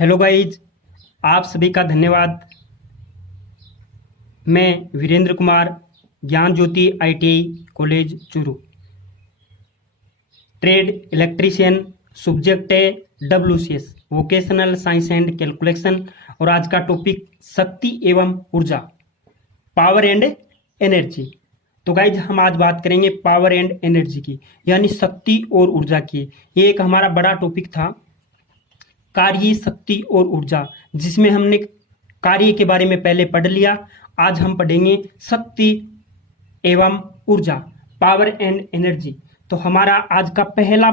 Hello guys, आप सभी का धन्यवाद। मैं Virendra Kumar, Gyan Jyoti ITI college Churu, trade electrician, subject है WCS vocational science and calculation. और आज का टॉपिक शक्ति एवं ऊर्जा, पावर एंड एनर्जी। तो गाइज हम आज बात करेंगे पावर एंड एनर्जी की, यानी शक्ति और ऊर्जा की। ये एक हमारा बड़ा टॉपिक था, कार्य, शक्ति और ऊर्जा, जिसमें हमने कार्य के बारे में पहले पढ़ लिया। आज हम पढ़ेंगे शक्ति एवं ऊर्जा, पावर एंड एनर्जी। तो हमारा आज का पहला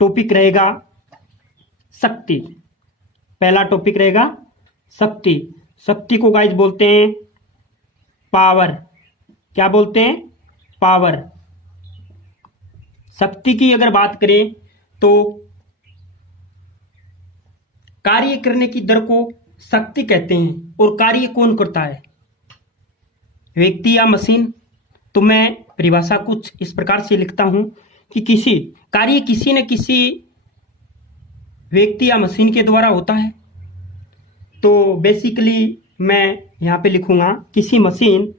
टॉपिक रहेगा शक्ति। पहला टॉपिक रहेगा शक्ति। शक्ति को गाइज बोलते हैं पावर। क्या बोलते हैं? पावर। शक्ति की अगर बात करें तो कार्य करने की दर को शक्ति कहते हैं। और कार्य कौन करता है? व्यक्ति या मशीन। तो मैं परिभाषा कुछ इस प्रकार से लिखता हूं कि कार्य किसी न किसी व्यक्ति या मशीन के द्वारा होता है। तो बेसिकली मैं यहां पे लिखूंगा किसी मशीन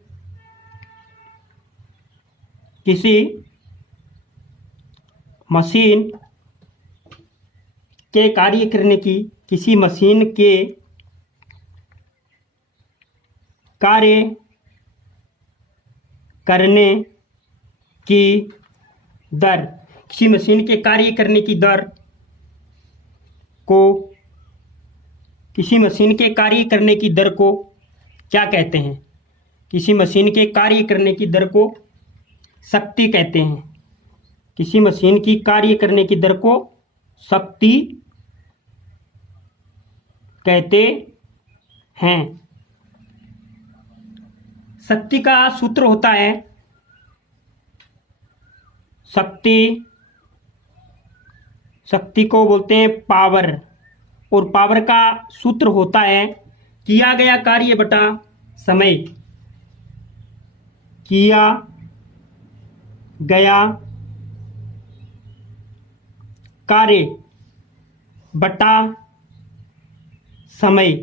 के कार्य करने की, किसी मशीन के कार्य करने की दर, किसी मशीन के कार्य करने की दर को, किसी मशीन के कार्य करने की दर को क्या कहते हैं? किसी मशीन के कार्य करने की दर को शक्ति कहते हैं। किसी मशीन की कार्य करने की दर को शक्ति कहते हैं। शक्ति का सूत्र होता है, शक्ति को बोलते हैं पावर। और पावर का सूत्र होता है किया गया कार्य बटा समय। किया गया कार्य बटा समय।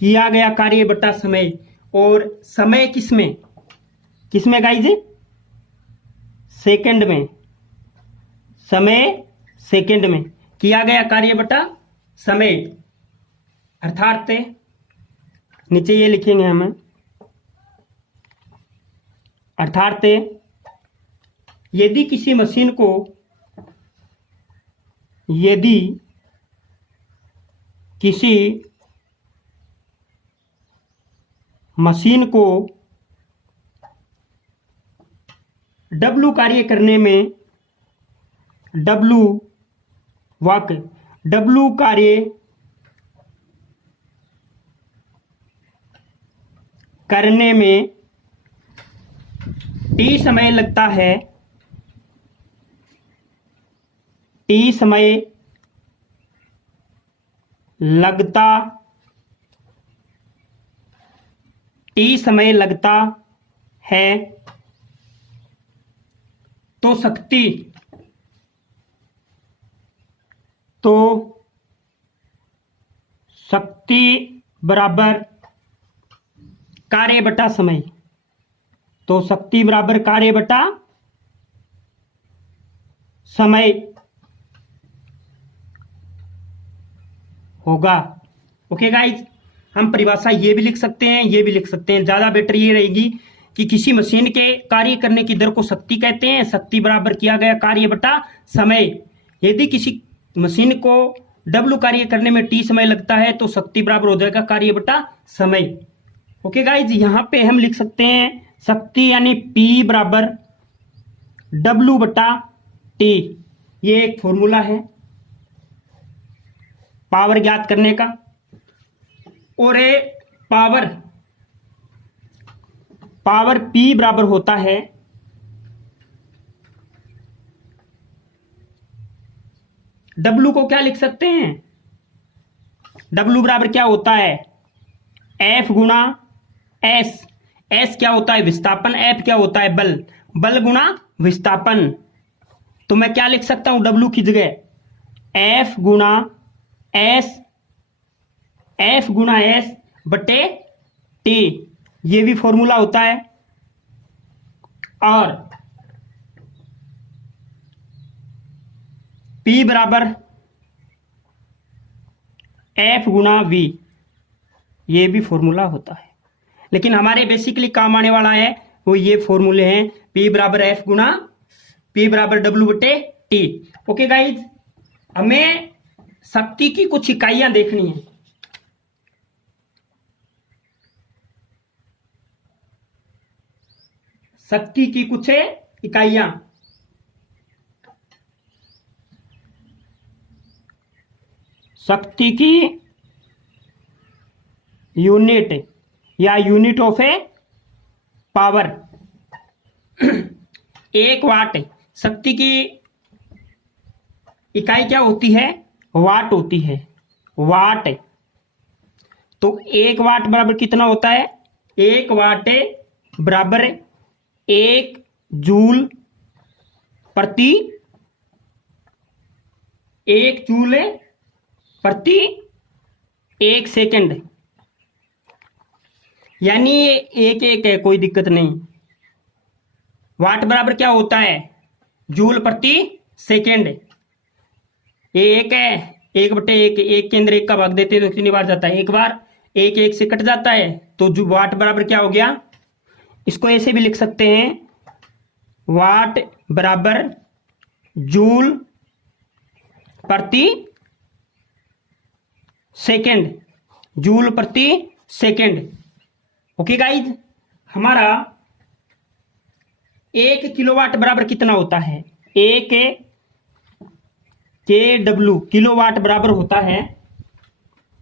किया गया कार्य बटा समय। और समय किसमें गाइज? सेकंड में। समय सेकंड में। किया गया कार्य बटा समय, अर्थात नीचे ये लिखेंगे हमें, अर्थात यदि किसी मशीन को, यदि किसी मशीन को W कार्य करने में, W कार्य करने में T समय लगता है, T समय लगता है, तो शक्ति बराबर कार्य बटा समय। तो शक्ति बराबर कार्य बटा समय होगा। ओके गाइज, हम परिभाषा ये भी लिख सकते हैं, ये भी लिख सकते हैं। ज्यादा बेटर ये रहेगी कि किसी मशीन के कार्य करने की दर को शक्ति कहते हैं। शक्ति बराबर किया गया कार्य बटा समय। यदि किसी मशीन को W कार्य करने में T समय लगता है तो शक्ति बराबर हो जाएगा कार्य बटा समय। ओके गाइज, यहां पे हम लिख सकते हैं शक्ति यानी P बराबर W बटा T। ये एक फॉर्मूला है पावर ज्ञात करने का। और ये पावर P बराबर होता है W को क्या लिख सकते हैं? W बराबर क्या होता है? F गुणा S। S क्या होता है? विस्थापन। F क्या होता है? बल गुणा विस्थापन। तो मैं क्या लिख सकता हूं W की जगह? F गुणा एस एफ गुना एस बटे टी, ये भी फॉर्मूला होता है। और P बराबर एफ गुना वी, ये भी फॉर्मूला होता है। लेकिन हमारे बेसिकली काम आने वाला है वो ये फॉर्मूले हैं, P बराबर एफ गुना P बराबर डब्ल्यू बटे टी। ओके गाइज, हमें शक्ति की कुछ इकाइयां देखनी है। शक्ति की कुछ इकाइयां, शक्ति की यूनिट या यूनिट ऑफ ए पावर। 1 वाट, शक्ति की इकाई क्या होती है? वाट होती है, वाट। तो 1 वाट बराबर कितना होता है? 1 वाट बराबर 1 जूल प्रति 1 जूल प्रति 1 सेकंड, यानी एक एक है, कोई दिक्कत नहीं। वाट बराबर क्या होता है? जूल प्रति सेकंड। एक है, 1 बटे 1, 1 के अंदर 1 का भाग देते हैं तो कितनी बार जाता है? 1 बार। 1 1 से कट जाता है, तो जो वाट बराबर क्या हो गया? इसको ऐसे भी लिख सकते हैं, वाट बराबर जूल प्रति सेकंड, जूल प्रति सेकंड। ओके गाइज, हमारा 1 किलोवाट बराबर कितना होता है? 1 के डब्ल्यू किलोवाट बराबर होता है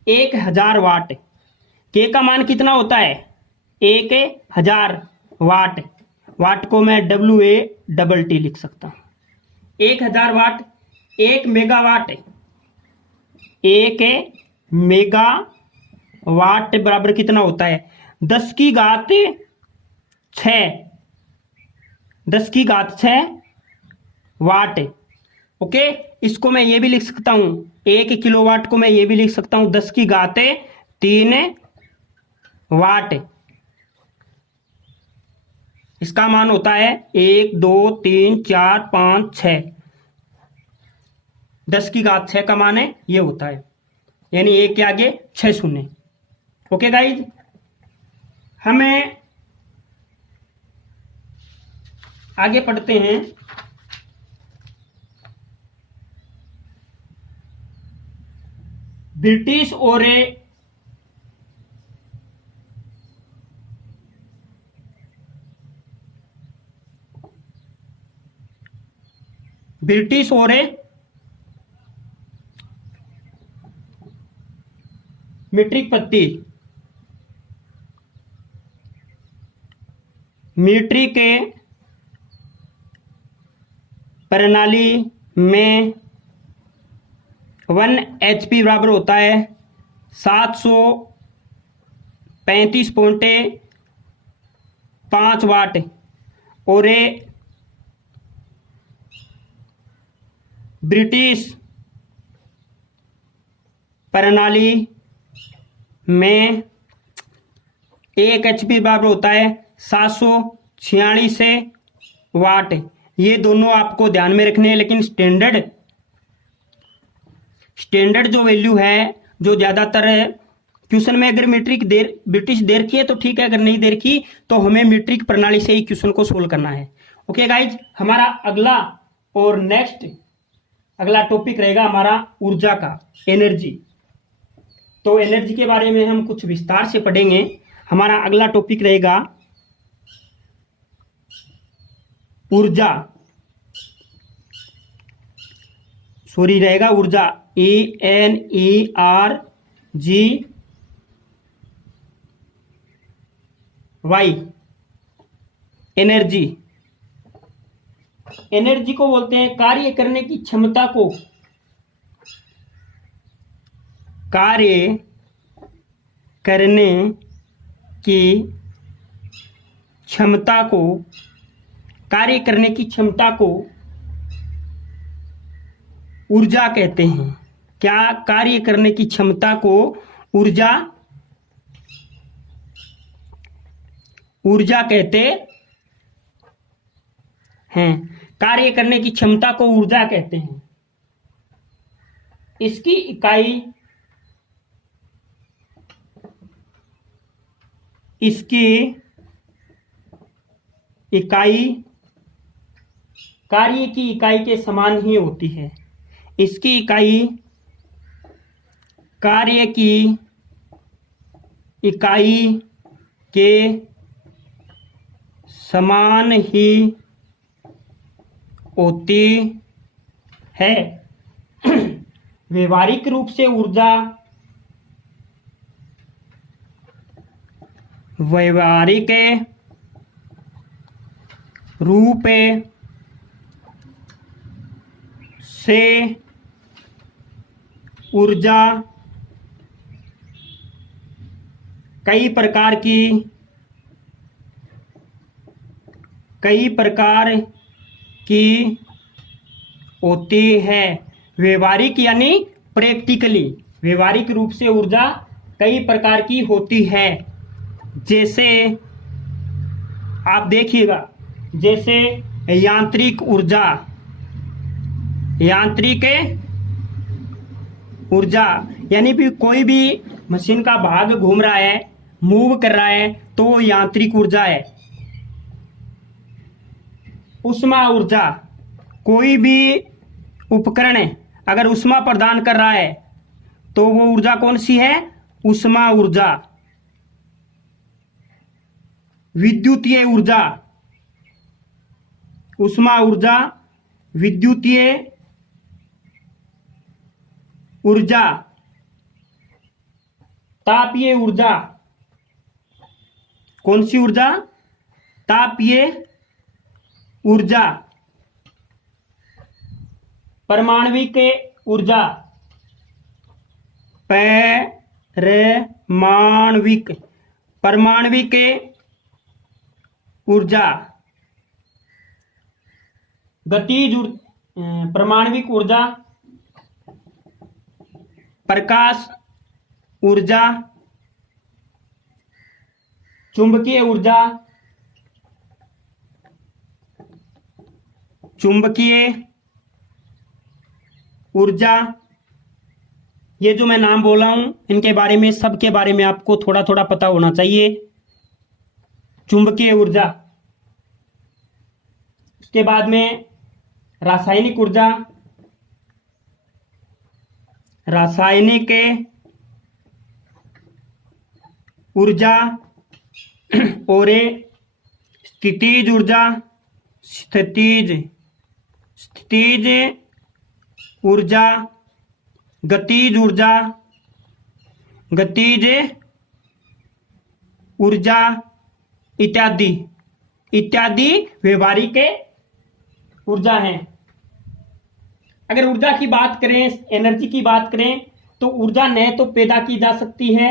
1000 वाट। के का मान कितना होता है? 1000 वाट। वाट को मैं WA लिख सकता हूं। 1000 वाट। 1 मेगावाट, 1 मेगा वाट बराबर कितना होता है? 10 की घात 6, 10 की घात 6 वाट। ओके, इसको मैं ये भी लिख सकता हूं, 1 किलोवाट को मैं ये भी लिख सकता हूं 10 की घात 3 वाट। इसका मान होता है 1 2 3 4 5 6, 10 की घात 6 का मान है ये होता है, यानी 1 के आगे 6 शून्य। ओके गाइज, हमें आगे पढ़ते हैं। ब्रिटिश और मीट्रिक पत्ती, मीट्रिक प्रणाली में 1 HP बराबर होता है 735.5 वाट। और ब्रिटिश प्रणाली में 1 HP बराबर होता है 746 वाट। ये दोनों आपको ध्यान में रखने हैं, लेकिन स्टैंडर्ड जो वैल्यू है, जो ज़्यादातर क्वेश्चन में अगर ब्रिटिश दे रखी है तो ठीक है, अगर नहीं दे रखी तो हमें मीट्रिक प्रणाली से ही क्वेश्चन को सोल्व करना है। ओके गाइज, हमारा अगला टॉपिक रहेगा हमारा ऊर्जा का, एनर्जी। तो एनर्जी के बारे में हम कुछ विस्तार से पढ़ेंगे। हमारा अगला टॉपिक रहेगा ऊर्जा, ऊर्जा, ENERGY, एनर्जी। एनर्जी को बोलते हैं कार्य करने की क्षमता को, कार्य करने की क्षमता को, कार्य करने की क्षमता को ऊर्जा कहते हैं। क्या कार्य करने की क्षमता को ऊर्जा ऊर्जा कहते हैं। कार्य करने की क्षमता को ऊर्जा कहते हैं। इसकी इकाई कार्य की इकाई के समान ही होती है। इसकी इकाई कार्य की इकाई के समान ही होती है। व्यवहारिक रूप से ऊर्जा व्यवहारिक रूप से ऊर्जा कई प्रकार की होती है। व्यवहारिक यानी प्रैक्टिकली, व्यवहारिक रूप से ऊर्जा कई प्रकार की होती है। जैसे आप देखिएगा, जैसे यांत्रिक ऊर्जा यानी भी कोई भी मशीन का भाग घूम रहा है, मूव कर रहा है, तो वो यांत्रिक ऊर्जा है। ऊष्मा ऊर्जा, कोई भी उपकरण अगर ऊष्मा प्रदान कर रहा है तो वो ऊर्जा कौन सी है? ऊष्मा ऊर्जा। विद्युतीय ऊर्जा, ऊष्मा ऊर्जा, विद्युतीय ऊर्जा, तापीय ऊर्जा। कौन सी ऊर्जा? तापीय ऊर्जा। परमाणविक ऊर्जा, परमाणविक ऊर्जा। गतिज परमाणविक ऊर्जा, प्रकाश ऊर्जा, चुंबकीय ऊर्जा, चुंबकीय ऊर्जा। ये जो मैं नाम बोला हूं, इनके बारे में, सबके बारे में आपको थोड़ा थोड़ा पता होना चाहिए। चुंबकीय ऊर्जा, उसके बाद में रासायनिक ऊर्जा, रासायनिक ऊर्जा और स्थितिज ऊर्जा, स्थितिज ऊर्जा, गतिज ऊर्जा, गतिज ऊर्जा इत्यादि व्यवहारिक ऊर्जा है। अगर ऊर्जा की बात करें, एनर्जी की बात करें, तो ऊर्जा न तो पैदा की जा सकती है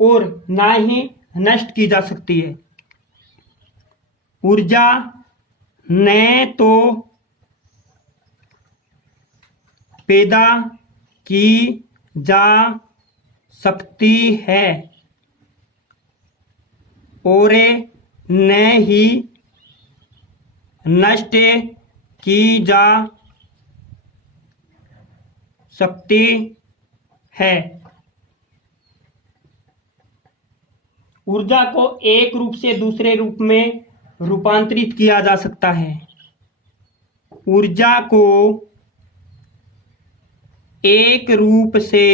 और ना ही नष्ट की जा सकती है। ऊर्जा न तो पैदा की जा सकती है और न ही नष्ट की जा सकती है। ऊर्जा को एक रूप से दूसरे रूप में रूपांतरित किया जा सकता है। ऊर्जा को एक रूप से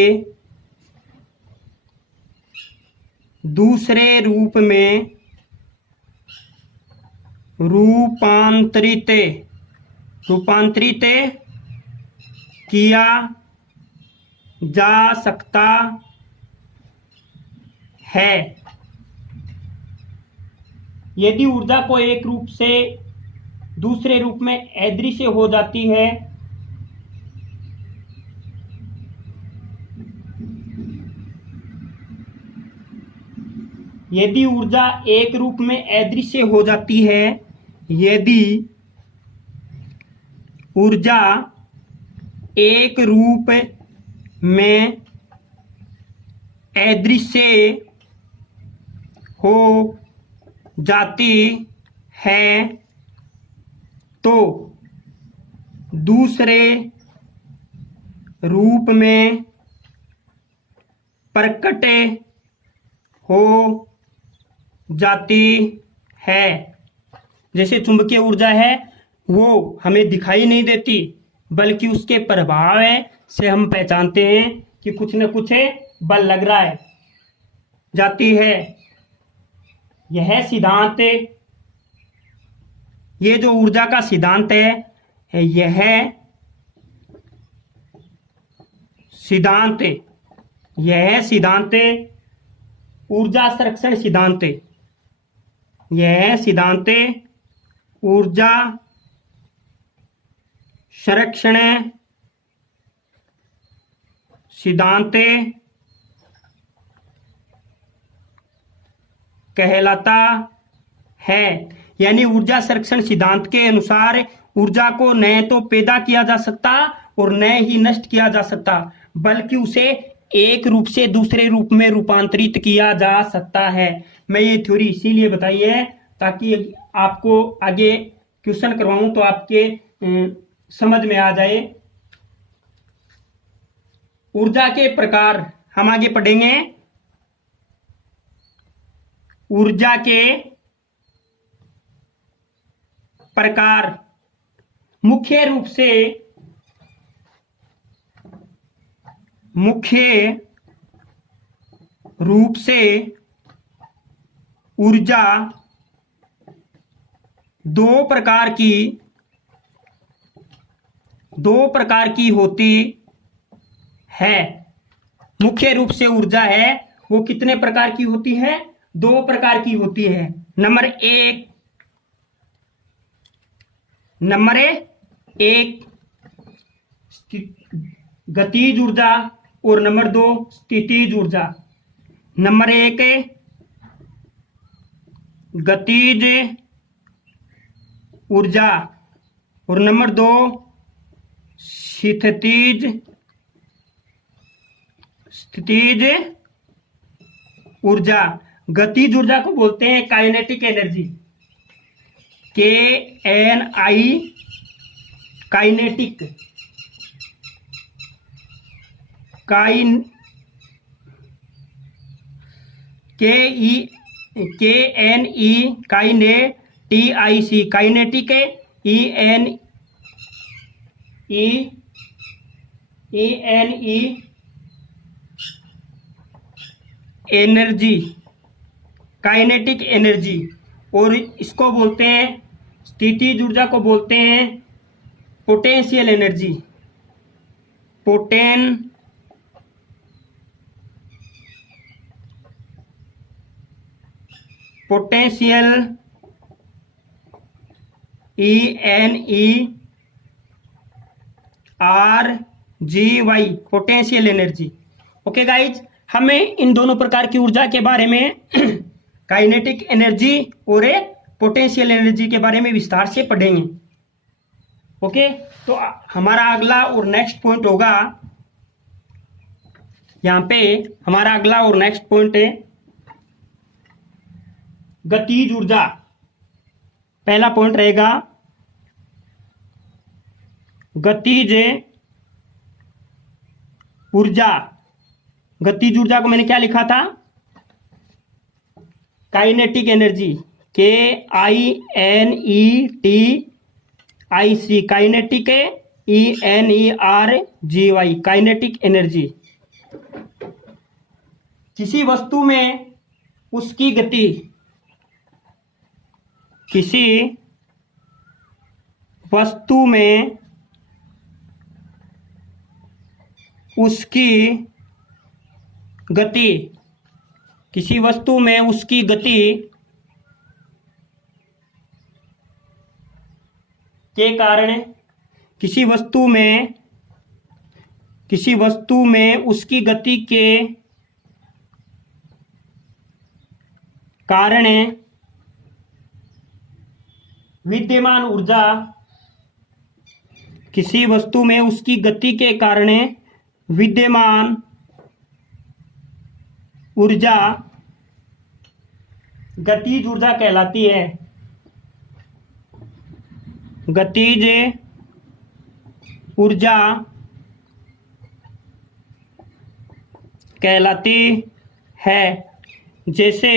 दूसरे रूप में रूपांतरित किया जा सकता है। यदि ऊर्जा को एक रूप से दूसरे रूप में अदृश्य हो जाती है, यदि ऊर्जा एक रूप में अदृश्य हो जाती है, यदि ऊर्जा एक रूप में अदृश्य हो जाती है तो दूसरे रूप में प्रकट हो जाती है। जैसे चुंबकीय ऊर्जा है वो हमें दिखाई नहीं देती, बल्कि उसके प्रभाव से हम पहचानते हैं कि कुछ न कुछ बल लग रहा है, जाती है। यह सिद्धांत, ये जो ऊर्जा का सिद्धांत है, यह सिद्धांत ऊर्जा संरक्षण सिद्धांत, यह सिद्धांत ऊर्जा संरक्षण सिद्धांत कहलाता है। यानी ऊर्जा संरक्षण सिद्धांत के अनुसार ऊर्जा को न तो पैदा किया जा सकता और न ही नष्ट किया जा सकता, बल्कि उसे एक रूप से दूसरे रूप में रूपांतरित किया जा सकता है। मैं ये थ्योरी इसीलिए बताई है ताकि आपको आगे क्वेश्चन करवाऊं तो आपके समझ में आ जाए। ऊर्जा के प्रकार हम आगे पढ़ेंगे। ऊर्जा के प्रकार मुख्य रूप से ऊर्जा दो प्रकार की होती है। मुख्य रूप से ऊर्जा है वो कितने प्रकार की होती है? दो प्रकार की होती है। नंबर एक गतिज ऊर्जा और नंबर 2 स्थितिज ऊर्जा। नंबर 1 गतिज ऊर्जा और नंबर 2 स्थितिज ऊर्जा। गतिज ऊर्जा को बोलते हैं kinetic energy, KNI, kinetic, KNE, TIC, kinetic, ENE energy, kinetic energy. और इसको बोलते हैं, स्थितिज ऊर्जा को बोलते हैं potential energy, potential ENERGY, potential energy. Okay guys, हमें इन दोनों प्रकार की ऊर्जा के बारे में काइनेटिक एनर्जी और पोटेंशियल एनर्जी के बारे में विस्तार से पढ़ेंगे। ओके, तो हमारा अगला और नेक्स्ट पॉइंट होगा, यहां पे हमारा अगला और नेक्स्ट पॉइंट है गतिज ऊर्जा। पहला पॉइंट रहेगा गतिज ऊर्जा। गतिज ऊर्जा को मैंने क्या लिखा था? Kinetic energy, KINETIC, kinetic, ENERGY, kinetic energy. किसी वस्तु में उसकी गति, किसी वस्तु में उसकी गति, किसी वस्तु में उसकी गति के कारण, किसी वस्तु में उसकी गति के कारण विद्यमान ऊर्जा, किसी वस्तु में उसकी गति के कारण विद्यमान ऊर्जा गतिज ऊर्जा कहलाती है। गतिज ऊर्जा कहलाती है। जैसे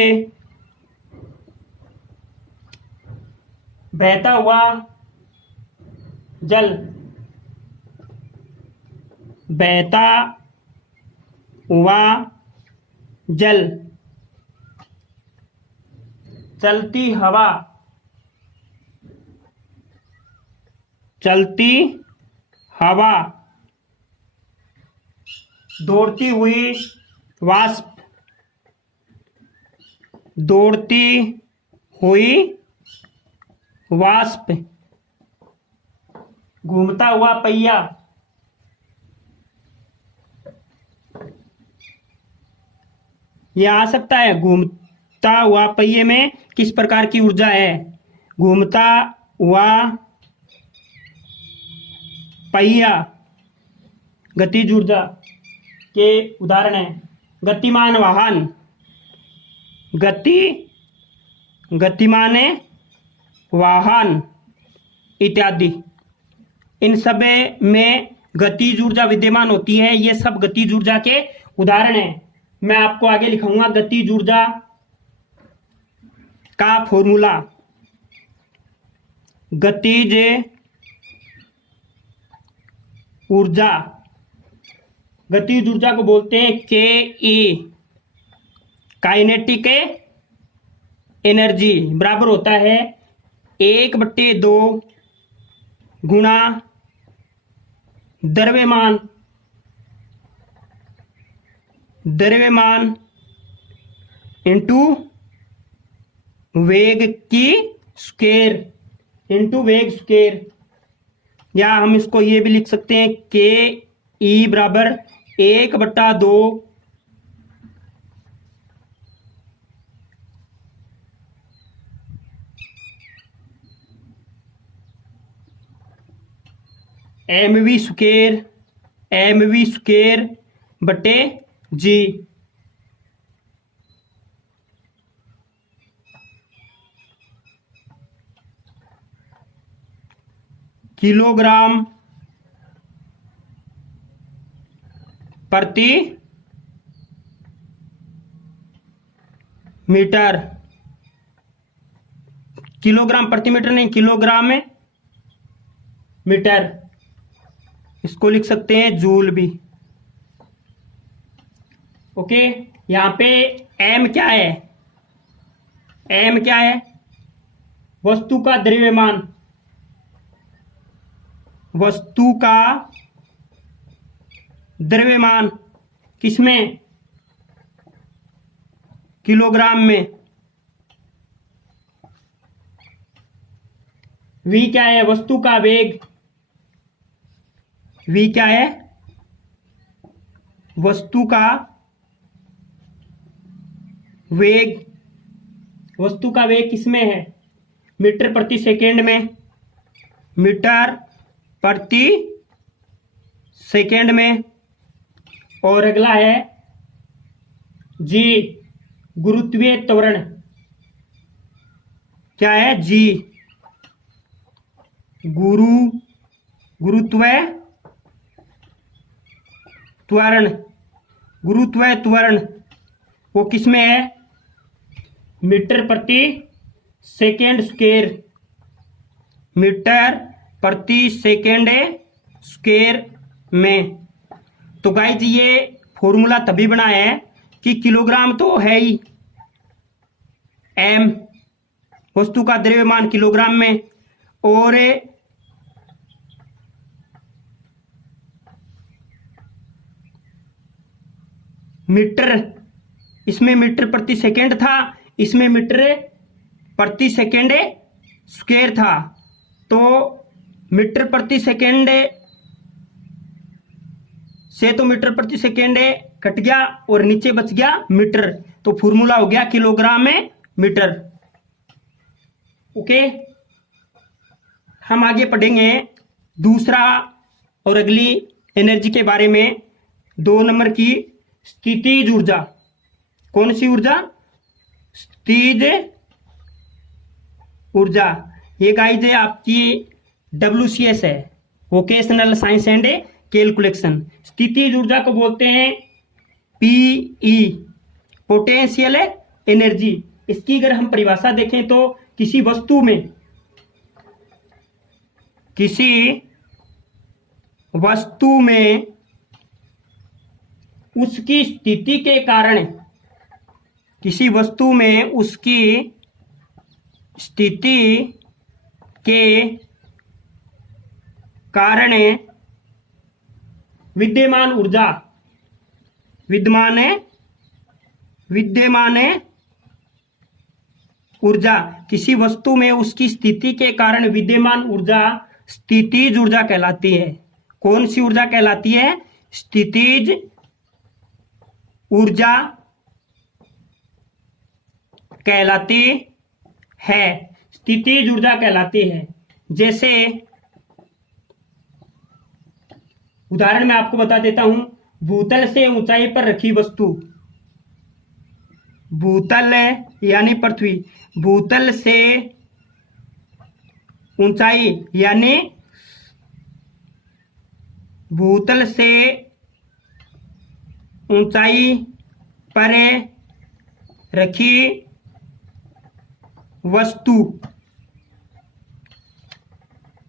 बहता हुआ जल, बहता हुआ जल, चलती हवा, चलती हवा, दौड़ती हुई वाष्प, दौड़ती हुई वाष्प, घूमता हुआ पहिया, यह आ सकता है। घूमता हुआ पहिए में किस प्रकार की ऊर्जा है? घूमता हुआ पहिया गतिज ऊर्जा के उदाहरण है। गतिमान वाहन, गतिमान वाहन इत्यादि, इन सब में गतिज ऊर्जा विद्यमान होती है। ये सब गतिज ऊर्जा के उदाहरण हैं। मैं आपको आगे लिखूंगा गतिज ऊर्जा का फॉर्मूला। गतिज ऊर्जा, गतिज ऊर्जा को बोलते हैं के ई, काइनेटिक एनर्जी, बराबर होता है 1/2 गुणा द्रव्यमान, द्रव्यमान इंटू वेग की स्क्वायर, इंटू वेग स्क्वायर। या हम इसको ये भी लिख सकते हैं के ई बराबर 1/2 mv स्क्वायर बटे जी। किलोग्राम प्रति मीटर, किलोग्राम प्रति मीटर नहीं, किलोग्राम में मीटर, इसको लिख सकते हैं जूल भी। ओके, यहां पे एम क्या है? एम क्या है? वस्तु का द्रव्यमान, वस्तु का द्रव्यमान किसमें? किलोग्राम में। वी क्या है? वस्तु का वेग, वी क्या है? वस्तु का वेग, वस्तु का वेग किसमें है? मीटर प्रति सेकेंड में, मीटर प्रति सेकेंड में। और अगला है जी, गुरुत्वीय त्वरण, क्या है? जी, गुरुत्व त्वरण, गुरुत्व त्वरण वो किसमें है? मीटर प्रति सेकेंड स्क्वायर, मीटर प्रति सेकेंड स्क्वायर में। तो गाइस ये फॉर्मूला तभी बना है कि किलोग्राम तो है ही, एम वस्तु का द्रव्यमान किलोग्राम में, और मीटर, इसमें मीटर प्रति सेकेंड था, इसमें मीटर प्रति सेकेंड स्क्वायर था। तो मीटर प्रति सेकेंड से तो मीटर प्रति सेकेंड कट गया और नीचे बच गया मीटर, तो फॉर्मूला हो गया किलोग्राम में मीटर। ओके, हम आगे पढ़ेंगे दूसरा और अगली एनर्जी के बारे में। 2 नंबर की स्थितिज ऊर्जा। कौन सी ऊर्जा? स्थितिज ऊर्जा। ये गाइज है आपकी WCS है, वोकेशनल साइंस एंड कैलकुलेशन। स्थितिज ऊर्जा को बोलते हैं PE, पोटेंशियल एनर्जी। इसकी अगर हम परिभाषा देखें तो किसी वस्तु में उसकी स्थिति के कारण, किसी वस्तु में उसकी स्थिति के कारण विद्यमान ऊर्जा, किसी वस्तु में उसकी स्थिति के कारण विद्यमान ऊर्जा स्थितिज ऊर्जा कहलाती है। कौन सी ऊर्जा कहलाती है? स्थितिज ऊर्जा कहलाती है। स्थितिज ऊर्जा कहलाती है। जैसे उदाहरण मैं आपको बता देता हूं, भूतल से ऊंचाई पर रखी वस्तु, भूतल यानी पृथ्वी, भूतल से ऊंचाई यानी भूतल से ऊंचाई पर रखी वस्तु,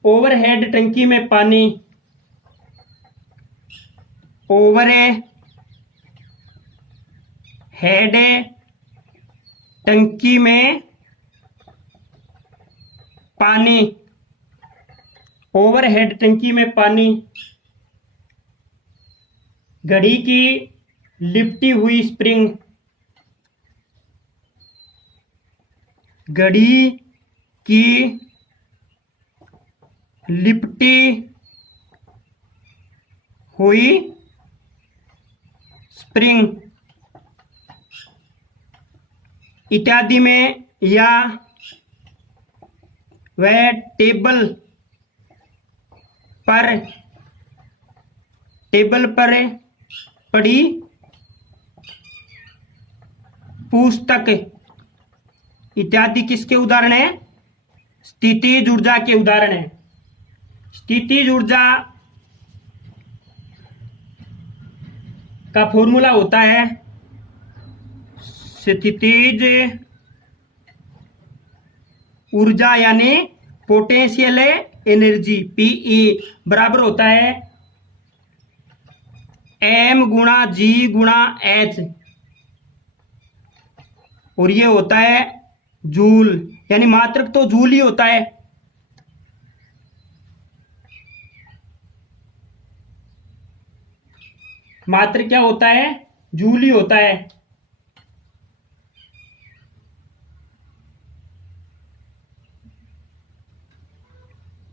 ओवरहेड टंकी में पानी, ओवरहेड टंकी में पानी, ओवरहेड टंकी में पानी, घड़ी की लिपटी हुई स्प्रिंग, घड़ी की लिपटी हुई स्प्रिंग इत्यादि में, या वह टेबल पर पड़ी पुस्तक इत्यादि किसके उदाहरण है? स्थितिज ऊर्जा के उदाहरण है। स्थितिज ऊर्जा का फॉर्मूला होता है, स्थितिज ऊर्जा यानी पोटेंशियल एनर्जी PE बराबर होता है M गुणा G गुणा H, और ये होता है जूल, यानी मात्रक तो जूल ही होता है। मात्र क्या होता है? जूल ही होता है।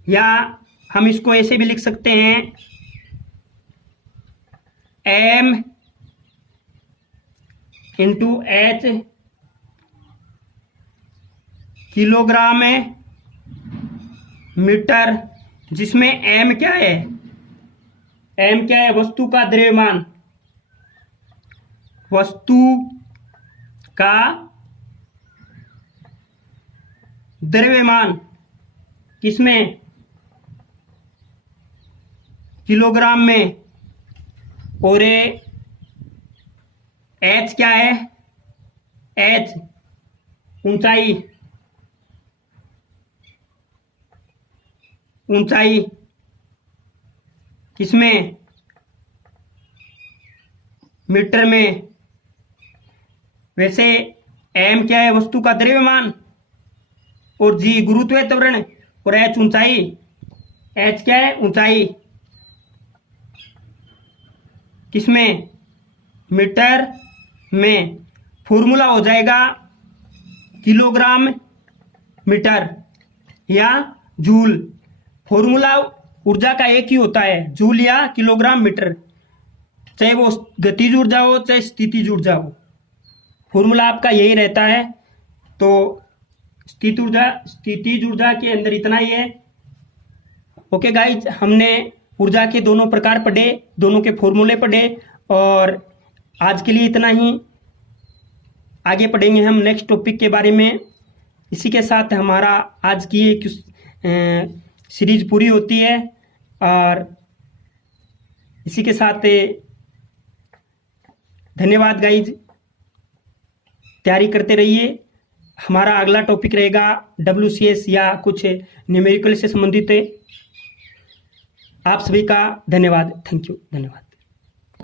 या हम इसको ऐसे भी लिख सकते हैं, M into H kilogram metre, जिसमें M क्या है? M क्या है? वस्तु का द्रव्यमान, वस्तु का द्रव्यमान किसमें? किलोग्राम में। और H क्या है? H ऊंचाई, ऊंचाई किसमें? मीटर में। वैसे M क्या है? वस्तु का द्रव्यमान, और G गुरुत्व त्वरण, और H ऊंचाई। H क्या है? ऊंचाई किसमें? मीटर में। फॉर्मूला हो जाएगा किलोग्राम मीटर या जूल। फॉर्मूला ऊर्जा का एक ही होता है, जूल या किलोग्राम मीटर, चाहे वो गतिज ऊर्जा हो चाहे स्थितिज ऊर्जा हो, फॉर्मूला आपका यही रहता है। तो स्थितिज ऊर्जा के अंदर इतना ही है। ओके गाइज, हमने ऊर्जा के दोनों प्रकार पढ़े, दोनों के फॉर्मूले पढ़े। और आज के लिए इतना ही। आगे पढ़ेंगे हम नेक्स्ट टॉपिक के बारे में। इसी के साथ हमारा आज की एक सीरीज पूरी होती है और इसी के साथ धन्यवाद गाइज। तैयारी करते रहिए। हमारा अगला टॉपिक रहेगा WCS या कुछ न्यूमेरिकल से संबंधित है। आप सभी का धन्यवाद। Thank you. धन्यवाद।